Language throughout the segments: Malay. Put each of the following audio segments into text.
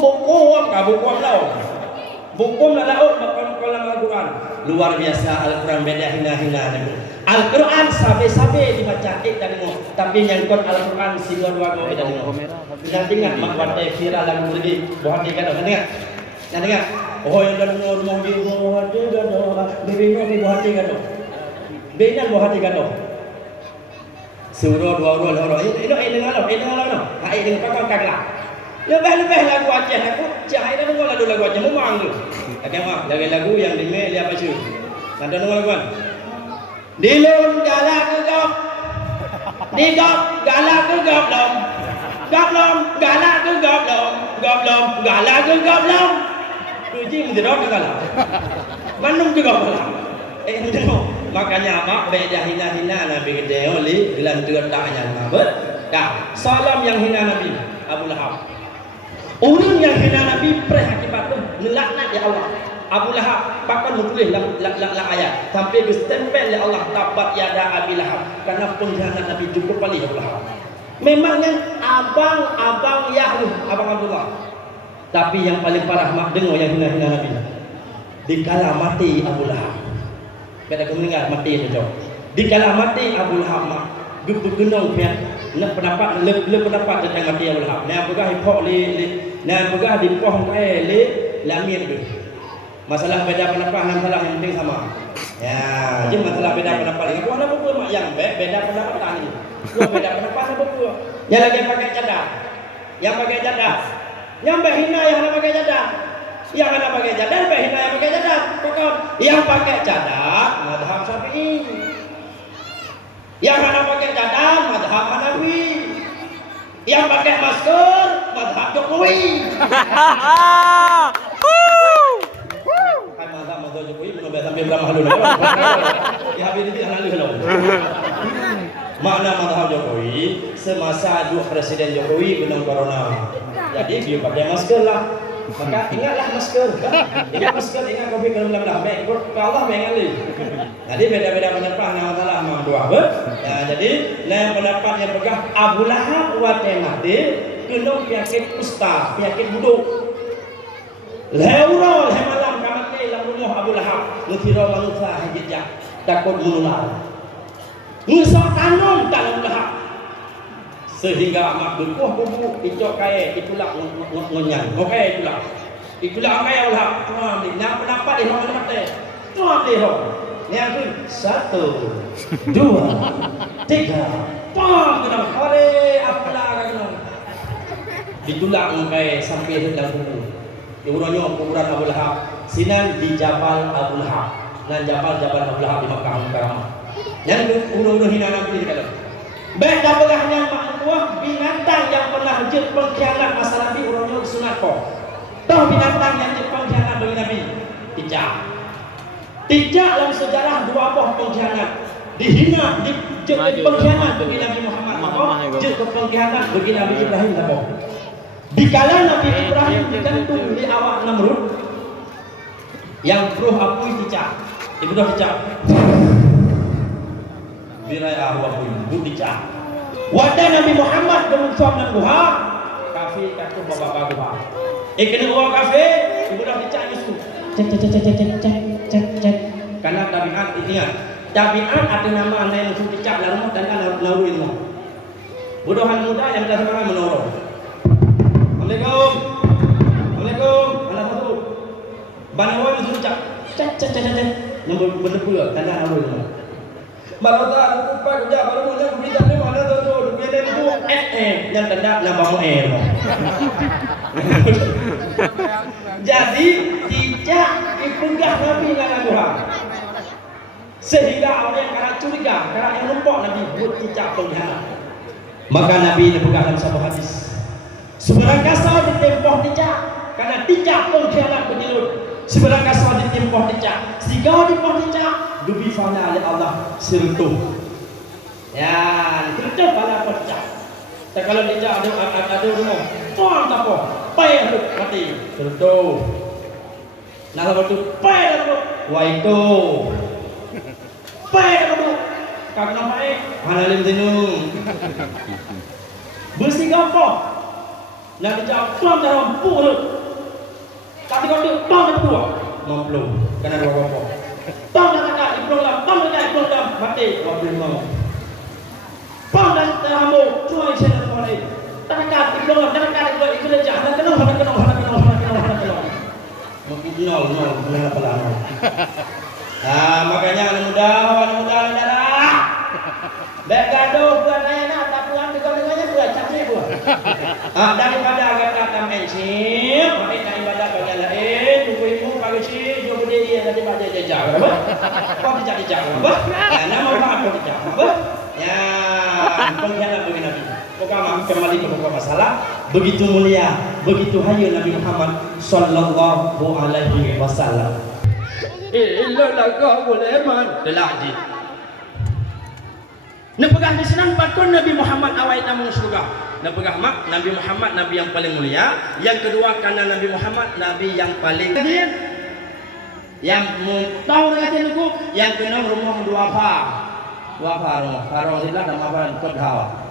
bukum lau. Bukum laut makan kolam Al-Quran. Luar biasa Al-Quran beda hina-hina. Al-Quran sabe-sabe dibaca dan dengar. Tapi yang kon Al-Quran singgah dua kau dan dengar. Jangan ingat mak watai viral lagu lagi. Buat dia kan dengar. Jangan dengar. Oh yang dah dengar mau di buat dia kan. Bebina di buat dia kan. Bebina buat dia kan. Surah dua orang. Ini dengar. Ha ini kau kagak. Lebih lagu Aceh aku cahaya dah dengar lagu Aceh memang tu. Okey mak, lagu yang dime dia apa sih? Ada dengar lagu kan? Dilun galak ke gap. Digap galak ke gap lom. Gap lom galak ke gap lom. Gap lom galak ke gap lom. Tuji mesti dah galak. Manum juga galak. Tengok. Makanya mak beda hina-hina Nabi gede oli gelan tanya apa? Dah, salam yang hina Nabi Abu Lahab. Orang yang hina Nabi berakibat tu melaknat ya Allah. Abu Lahab bahkan menulis dalam ayat sampai distempel ya Allah tabat yada Abi Lahab karena pengkhianat Nabi cukup kali Abu Lahab. Memangnya abang Yahya, abang Abdullah. Tapi yang paling parah mak dengar yang hina-hina Nabi. Dikala mati Abu Lahab. Kata kemeninggal mati tu. Dikala mati Abu Lahab mak gegenong pihak nak pendapat le pendapat tentang mati Abu Lahab. Nah pegah hipok nah pegah di pohon le lamir tu. Masalah beda pendapat dan masalah yang penting sama. Ya, je masalah beda pendapat. Ini ada buku mak yang beda pendapat tadi. Gua beda pendapat apa buku? Yang lagi pakai cadar. Yang pakai cadar. Yang berhina yang ada pakai cadar. Yang ada pakai cadar berhina yang pakai cadar. Pokok yang pakai cadar mazhab Syafi'i. Yang ada pakai cadar mazhab Hanafi. Yang pakai masker mazhab Jokowi. Kan mazhab Jokowi belum sampai berapa halu. Ya habis ini halu halu. Makna mazhab Jokowi semasa dua presiden Jokowi kena corona. Jadi dia pakai masker lah. Maka ingatlah masker. Ingat masker, ingat Covid kalau baik. Allah mengalih. Jadi beda-beda pendapat yang masalah mah dua ber. Ya, jadi lain pendapat yang pegang Abu Lahab wate mati kena penyakit kusta, penyakit buduk. Leurol malam kamati dalam rumah Abu Lahab, nuthiro manusia hijjah takut menular. Musa tanam dalam Lahab. Sehingga mak berkuah kubu icok kaya itulah ngonyan. Okey itulah kaya Lahab. Tuan ni nak pendapat dia orang mati. Tuan dia. Yang tu 1 2 3 pam kena kare apalah kena. Ditulang sampai sampai dalam kubur. Urangnya kuburan Abu Lahab. Sinan di Jabal Abu Lahab. Dan Jabal Abu Lahab di Makkah Mukarramah. Yang urang-urang hina Nabi kata. Baik dah belahnya makluah binatang yang pernah jid pengkhianat masa Nabi urangnya sunat kok. Tahu binatang yang jid pengkhianat bagi Nabi? Tidak dalam sejarah dua buah pengkhianat dihina di pengkhianat bagi Nabi Muhammad jid pengkhianat bagi Nabi Ibrahim apa? Dikala Nabi Ibrahim digantung di awak Namrud yang roh api dicak ibu dah dicak birai ahwa pun dicak wadah Nabi Muhammad dengan suam duha kafir katu bapak duha kena orang kafir ibu dah dicak Yesus cek karena tabiat ingat tabiat ada nama lain Yesus dicak lalu dan lalu ilmu bodohan muda yang dah sekarang menolong. Assalamualaikum warahmatullahi banawan Yesus dicak cek nombor betul tanda lalu ilmu Marota lupa kerja baru punya berita ni mana tu dia tu yang tanda nama mo. Jadi tidak dipenggah Nabi dengan Tuhan. Sehingga orang yang karena curiga, karena yang lupa Nabi buat tidak pengkhianat. Maka Nabi dipegang dalam satu hadis. Seberang kasar ditempoh tidak, karena tidak pengkhianat penyelut. Seberang kasar ditempoh tidak, sehingga ditempoh tidak. Dubi fana oleh Allah sertuh. Ya, sertuh pada pecah. Tak kalau dia ada rumah, tuan tak apa, payah tu mati. Sertuh. Nak waktu payah tu, waito. Payah tu, kak nampai, mana lim tinung. Bersih apa? Nak dijawab tuan dalam puluh. berdua memplung karena dua kelompok. Pang dan kakak diplung lam, pang dan kakak diplung lam, mati wabil mau. Pang dan terhamu cuma isi dan kepala itu. Kakak diplung lam, kakak diplung itu dia jangan kenal. Mungkin nol kenapa lama? Makanya anak muda darah. Baik gaduh buat ayana, tak pulang dengannya buat cacing buat. Daripada agak kata mencim, mereka ibadah bagian lain, tunggu pagi sih, jauh berdiri tadi pada jejak, apa? Kau tidak jejak, apa? Nama apa jejak, apa? Ya, pengkhianat bagi Nabi. Pokoknya kembali ke pokok masalah. Begitu mulia, begitu hayu Nabi Muhammad Sallallahu Alaihi Wasallam. Ilah kau boleh man, lelaki. Nepegah di senang patun Nabi Muhammad awal namun surga. Nepegah mak Nabi Muhammad Nabi yang paling mulia. Yang kedua karena Nabi Muhammad Nabi yang paling yang tahu dengan itu. Yang kedua rumah dua rumah tidak nama apa hawa.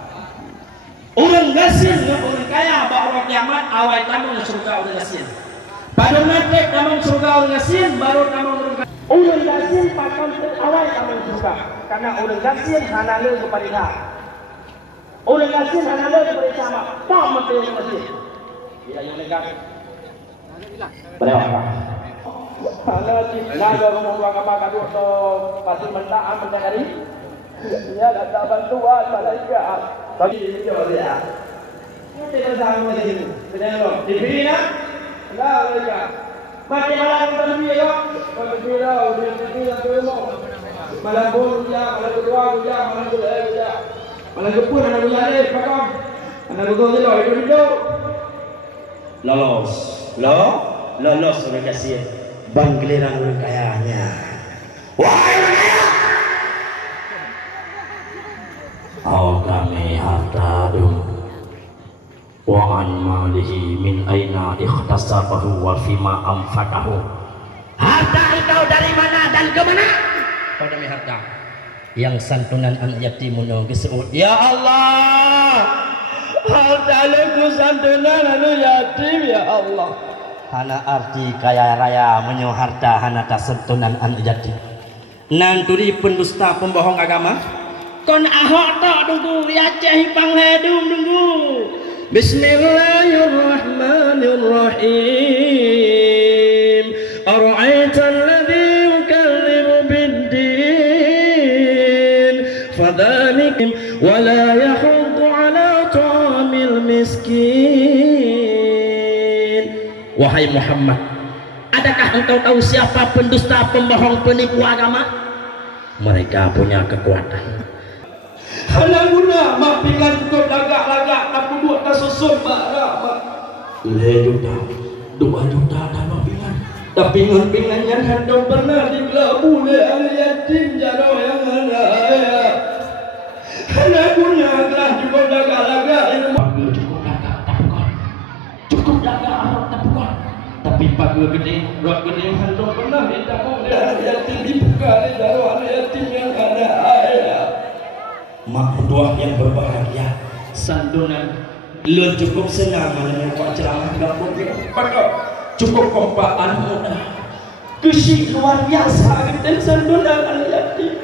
Orang gasin orang kaya baru kiamat awal namun surga orang gasin. Pada nanti namun surga orang gasin baru namun orang gasin patun awal namun surga. Karena orang gasin hana le kepada dah. Orang gasin hana le kepada sama. Tak mesti orang gasin. Ya yang lekat. Berapa? Hana di naga rumah agama kadu atau pasti mendaam mendari. Ya ada bantuan malaikat. Bagi dia dia. Ini kita sama di sini. Sedang di sini. Lah mereka. Mati malam kita lebih ya. Mati malam dia tu malam bulan, malam kedua bulan, malam kedua, malam kepun anak bulan ni, pakam, anak bulan ni loh, itu lolos orang kasih bang giliran orang kayanya. Wahai orang kaya, kami harta dum, wa an malihi min aina ikhtasabahu wa fima amfakahu. Harta engkau dari mana dan ke mana? Pada harta yang santunan anak yatim menunggu ya Allah, harta aku santunan anak yatim ya Allah. Hana arti kaya raya menyo harta hana tak santunan anak yatim. Nanturi pendusta pembohong agama. Kon ahok tak tunggu ya ceh pangledum tunggu. Bismillahirrahmanirrahim. Ara'aital ladzi ولا يحض على طعام المسكين. Wahai Muhammad, adakah engkau tahu siapa pendusta, pembohong, penipu agama? Mereka punya kekuatan. Halang guna mak pinggan cukup lagak-lagak aku buat tak susun mak. 2 juta dah mak pinggan. Tapi pinggan-pinggannya hendak pernah dikelabu oleh ahli yatim jaro yang ada. Anak punya telah cukup dagang-dagang ini panggil cukup dagang tak bukan. Cukup dagang arok tak bukan. Tapi panggil gede, rot gede hendak pernah ditabung dia yatim dibuka di dalam yatim yang ada ayah. Mak tua yang berbahagia santunan lun cukup senang mana yang buat ceramah gabung dia. Cukup kompaan mudah. Kesik luar biasa kita santunan anak yatim.